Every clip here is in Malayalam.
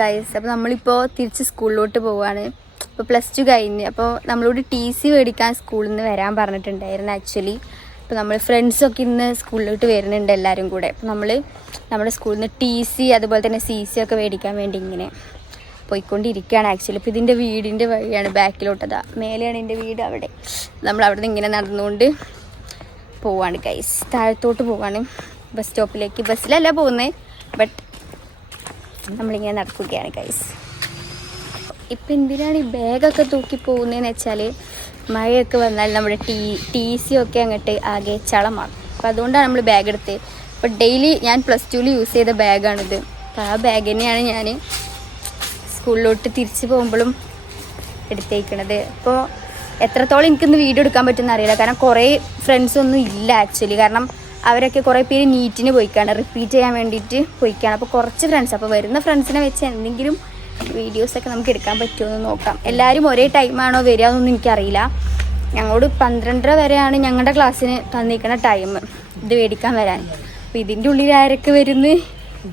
ഗൈസ്. അപ്പോൾ നമ്മളിപ്പോൾ തിരിച്ച് സ്കൂളിലോട്ട് പോവുകയാണ്. ഇപ്പോൾ +2 കഴിഞ്ഞ്. അപ്പോൾ നമ്മളോട് TC മേടിക്കാൻ സ്കൂളിൽ നിന്ന് വരാൻ പറഞ്ഞിട്ടുണ്ടായിരുന്നു ആക്ച്വലി. അപ്പോൾ നമ്മൾ ഫ്രണ്ട്സൊക്കെ ഇന്ന് സ്കൂളിലോട്ട് വരുന്നുണ്ട് എല്ലാവരും കൂടെ. അപ്പോൾ നമ്മൾ നമ്മുടെ സ്കൂളിൽ നിന്ന് TC അതുപോലെ തന്നെ CC ഒക്കെ മേടിക്കാൻ വേണ്ടി ഇങ്ങനെ പോയിക്കൊണ്ടിരിക്കുകയാണ് ആക്ച്വലി. ഇപ്പോൾ ഇതിൻ്റെ വീടിൻ്റെ വഴിയാണ് ബാക്കിലോട്ടതാ. മേലെയാണ് എൻ്റെ വീട്. അവിടെ നമ്മൾ അവിടെ നിന്ന് ഇങ്ങനെ നടന്നുകൊണ്ട് പോവാണ് ഗൈസ്. താഴത്തോട്ട് പോവാണ് ബസ് സ്റ്റോപ്പിലേക്ക്. ബസ്സിലല്ല പോകുന്നത്, ബട്ട് നമ്മളിങ്ങനെ നടക്കുകയാണ് ഗൈസ്. ഇപ്പം എന്തിനാണ് ഈ ബാഗൊക്കെ തൂക്കി പോകുന്നതെന്ന് വെച്ചാൽ മഴയൊക്കെ വന്നാൽ നമ്മുടെ TC ഒക്കെ അങ്ങോട്ട് ആകെ ചളമാണ്. അപ്പോൾ അതുകൊണ്ടാണ് നമ്മൾ ബാഗ് എടുത്തത്. അപ്പോൾ ഡെയിലി ഞാൻ +2 യൂസ് ചെയ്ത ബാഗാണിത്. അപ്പോൾ ആ ബാഗ് തന്നെയാണ് ഞാൻ സ്കൂളിലോട്ട് തിരിച്ച് പോകുമ്പോഴും എടുത്തേക്കണത്. അപ്പോൾ എത്രത്തോളം എനിക്കിന്ന് വീഡിയോ എടുക്കാൻ പറ്റുമെന്ന് അറിയില്ല, കാരണം കുറേ ഫ്രണ്ട്സൊന്നും ഇല്ല ആക്ച്വലി. കാരണം അവരൊക്കെ കുറേ പേര് നീറ്റിന് പോയിക്കാണ്, റിപ്പീറ്റ് ചെയ്യാൻ വേണ്ടിയിട്ട് പോയിക്കാണ്. അപ്പോൾ കുറച്ച് ഫ്രണ്ട്സ്, അപ്പോൾ വരുന്ന ഫ്രണ്ട്സിനെ വെച്ച് എന്തെങ്കിലും വീഡിയോസൊക്കെ നമുക്ക് എടുക്കാൻ പറ്റുമെന്ന് നോക്കാം. എല്ലാവരും ഒരേ ടൈമാണോ വരിക എന്നൊന്നും എനിക്കറിയില്ല. ഞങ്ങളോട് 12:30 വരെയാണ് ഞങ്ങളുടെ ക്ലാസ്സിന് തന്നിരിക്കുന്ന ടൈം ഇത് മേടിക്കാൻ വരാൻ. അപ്പോൾ ഇതിൻ്റെ ഉള്ളിൽ ആരൊക്കെ വരുമെന്ന്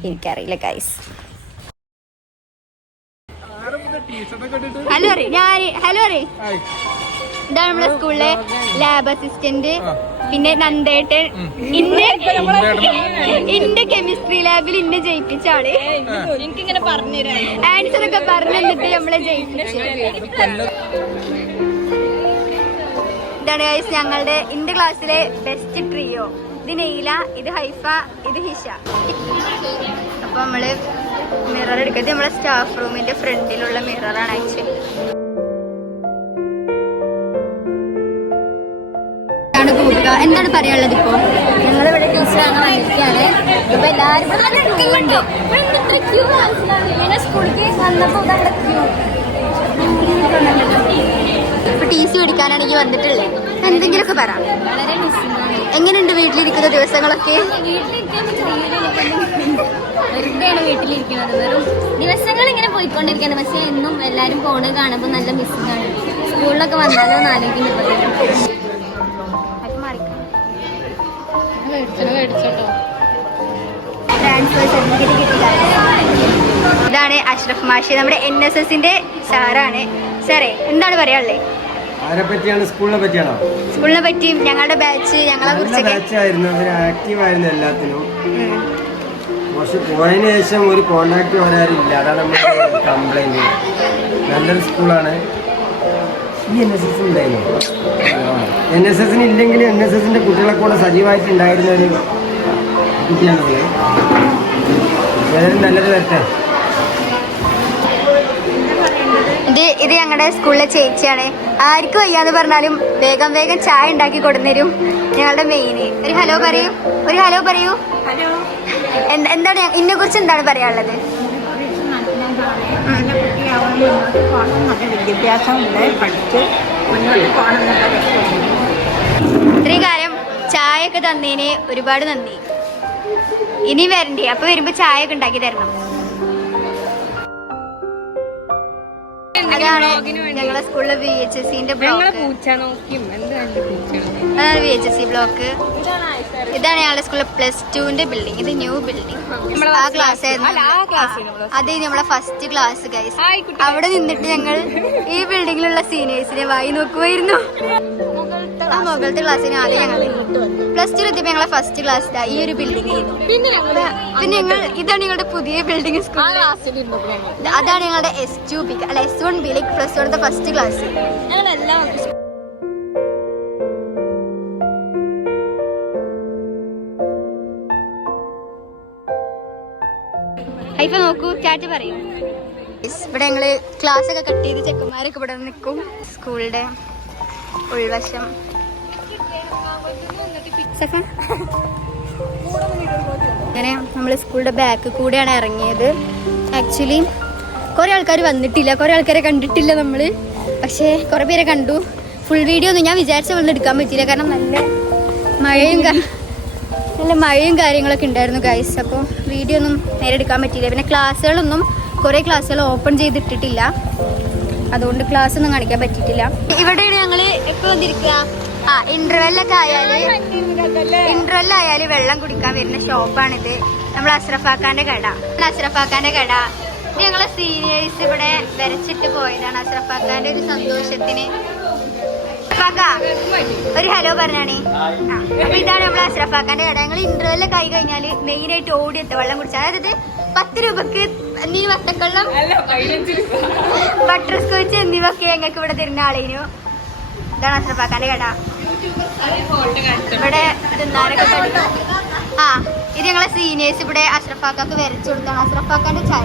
എനിക്കറിയില്ല ഗൈസ്. ഹലോ ഇതാണ് നമ്മുടെ സ്കൂളിലെ ലാബ് അസിസ്റ്റന്റ്, പിന്നെ നന്ദേട്ടൻ. ഇന്റെ കെമിസ്ട്രി ലാബിൽ ഇന്നെ ജയിപ്പിച്ച ആള്. എനിക്കിങ്ങനെ പറഞ്ഞുതരാം, ആൻസർ ഒക്കെ പറഞ്ഞു തന്നിട്ട് നമ്മളെ ജയിപ്പിച്ചു. ഇതാണ് ഗൈസ് ഞങ്ങളുടെ ഇന്റെ ക്ലാസ്സിലെ ബെസ്റ്റ് ട്രിയോ. ഇത് നെയ്ല, ഇത് ഹൈഫ, ഇത് ഹിഷ. അപ്പൊ നമ്മള് മിറർ എടുക്കുന്നത് നമ്മളെ സ്റ്റാഫ് റൂമിന്റെ ഫ്രണ്ടിലുള്ള മിററാണ് ആക്ച്വലി. എന്താണ് പറയാനുള്ളത്? ഇപ്പോൾ ഞങ്ങളിവിടെ ടീച്ചറാണ് വന്നിരിക്കുകയാണ്. ഇപ്പൊ എല്ലാവരും സ്കൂളിലേക്ക് വന്നപ്പോൾ ഇപ്പൊ TC മേടിക്കാനാണ് എനിക്ക് വന്നിട്ടുള്ളത്. എന്തെങ്കിലുമൊക്കെ പറ. വളരെ മിസ്സിംഗാണ്. എങ്ങനെയുണ്ട് വീട്ടിലിരിക്കുന്ന ദിവസങ്ങളൊക്കെ? വെറുതെയാണ് വീട്ടിലിരിക്കുന്നത്. വെറും ദിവസങ്ങൾ ഇങ്ങനെ പോയിക്കൊണ്ടിരിക്കുകയാണ്. പക്ഷെ എന്നും എല്ലാവരും ഫോണ് കാണുമ്പോൾ നല്ല മിസ്സിംഗാണ്. സ്കൂളിലൊക്കെ വന്നാലോ ആലോചിക്കുന്നുണ്ട്. ഇതാണ് അഷ്റഫ് മാഷി, നമ്മുടെ NSSന്റെ സാറാണ്. സാറേ, എന്താണ് പറയാനുള്ളത്? സ്കൂളിനെ പറ്റിയും ഞങ്ങളുടെ ബാച്ച്, ഞങ്ങളെ കുറിച്ചൊക്കെ. ആക്റ്റീവായിരുന്നു എല്ലാത്തിനും. പക്ഷെ പോയതിനു ശേഷം ഒരു കോണ്ടാക്ട് വരാറില്ല. അതാണ് നമ്മുടെ കംപ്ലൈന്റ്. നല്ലൊരു സ്കൂളാണ്. NSS ഉണ്ടായിരുന്നു. NSS ഇല്ലെങ്കിൽ NSSന്റെ കുട്ടികളെ കൂടെ സജീവമായിട്ട് ഉണ്ടായിരുന്ന ഒരു കുട്ടിയാണത്. നല്ലത് വരട്ടെ. ഇത് ഞങ്ങളുടെ സ്കൂളിലെ ചേച്ചിയാണ്. ആർക്കും വയ്യാന്ന് പറഞ്ഞാലും വേഗം വേഗം ചായ ഉണ്ടാക്കി കൊടുന്നരും ഞങ്ങളുടെ മെയിന്. ഒരു ഹലോ പറയൂ. എന്താണ് ഇതിനെ കുറിച്ച് എന്താണ് പറയാനുള്ളത്? ഇത്രയും കാലം ചായയൊക്കെ തന്നതിന് ഒരുപാട് നന്ദി. ഇനി വരണ്ടേ? അപ്പൊ വരുമ്പോ ചായയൊക്കെ ഉണ്ടാക്കി തരണം. അതാണ് ഞങ്ങളെ സ്കൂളിലെ VHSന്റെ ബ്ലോക്ക്. അതാണ് VHS ബ്ലോക്ക്. ഇതാണ് ഞങ്ങളുടെ സ്കൂളിലെ +2ന്റെ ബിൽഡിംഗ്. ഇത് ന്യൂ ബിൽഡിംഗ്. ആ ക്ലാസ് ആയിരുന്നു. അത് നമ്മളെ ഫസ്റ്റ് ക്ലാസ് ഗൈസ്. അവിടെ നിന്നിട്ട് ഞങ്ങൾ ഈ ബിൽഡിങ്ങിലുള്ള സീനിയേഴ്സിനെ വായി നോക്കുമായിരുന്നു. ആ മുകളിലത്തെ ക്ലാസ്സിന് ആദ്യം ഞങ്ങൾ +2 എത്തിയപ്പോൾ ഞങ്ങളെ ഫസ്റ്റ് ക്ലാസ് ഈ ഒരു ബിൽഡിംഗ് ആയിരുന്നു. പിന്നെ ഞങ്ങൾ ഇതാണ് ഞങ്ങളുടെ പുതിയ ബിൽഡിംഗ് സ്കൂൾ. അതാണ് ഞങ്ങളുടെ S2B അല്ല S1B ലൈക്ക് +1ത്തെ ഫസ്റ്റ് ക്ലാസ്. ഹൈഫ നോക്കൂ, ചാറ്റ് പറയൂ. ഇവിടെ ഞങ്ങള് ക്ലാസ് ഒക്കെ കട്ട് ചെയ്ത് ചെക്കന്മാരൊക്കെ ഇവിടെ നിൽക്കും. സ്കൂളിന്റെ ഉൾവശം. അങ്ങനെ നമ്മൾ സ്കൂളിന്റെ ബാക്ക് കൂടെയാണ് ഇറങ്ങിയത്. ആക്ച്വലി കുറെ ആൾക്കാർ വന്നിട്ടില്ല, കുറെ ആൾക്കാരെ കണ്ടിട്ടില്ല നമ്മള്. പക്ഷെ കുറെ പേരെ കണ്ടു. ഫുൾ വീഡിയോ ഒന്നും ഞാൻ വിചാരിച്ച പോലെ എടുക്കാൻ പറ്റില്ല, കാരണം നല്ല മഴയും കാര്യങ്ങളൊക്കെ ഉണ്ടായിരുന്നു ഗൈസ്. അപ്പോൾ വീഡിയോ ഒന്നും നേരെ എടുക്കാൻ പറ്റിയില്ല. പിന്നെ ക്ലാസ്സുകളൊന്നും കുറേ ക്ലാസ്സുകൾ ഓപ്പൺ ചെയ്തിട്ടിട്ടില്ല, അതുകൊണ്ട് ക്ലാസ് ഒന്നും കാണിക്കാൻ പറ്റിയിട്ടില്ല. ഇവിടെയാണ് ഞങ്ങള് എപ്പോ വന്നിരിക്കുക. ഇന്റർവെല്ലൊക്കെ ആയാല് വെള്ളം കുടിക്കാൻ വരുന്ന ഷോപ്പാണിത്. നമ്മൾ അഷ്റഫാക്കാന്റെ കട. ഇത് ഞങ്ങളെ സീനിയേഴ്സ് ഇവിടെ വരച്ചിട്ട് പോയതാണ് അഷ്റഫാക്കാന്റെ ഒരു സന്തോഷത്തിന്. ഒരു ഹലോ പറഞ്ഞാണേ. അപ്പൊ ഇതാണ് നമ്മളെ അഷ്റഫാക്കാന്റെ കട. ഞങ്ങൾ ഇന്റർവെല്ലിൽ കൈ കഴിഞ്ഞാല് മെയിനായിട്ട് ഓടിയെത്ത വെള്ളം കുടിച്ചാൽ, അതായത് 10 രൂപക്ക് നീ വത്തക്കള്ളം, ബട്ടർ സ്കോച്ച് എന്നിവയൊക്കെ ഞങ്ങൾക്ക് ഇവിടെ തരുന്ന ആളേനു. ഇതാണ് അഷ്റഫാക്കാന്റെ കട. ഇവിടെ തിന്നാനൊക്കെ കഴിയും. ആ ഇത് ഞങ്ങളെ സീനിയേഴ്സ് ഇവിടെ അഷ്റഫാക്കാക്ക് വരച്ചു കൊടുത്താണ്. അഷ്റഫാക്കാന്റെ ചായ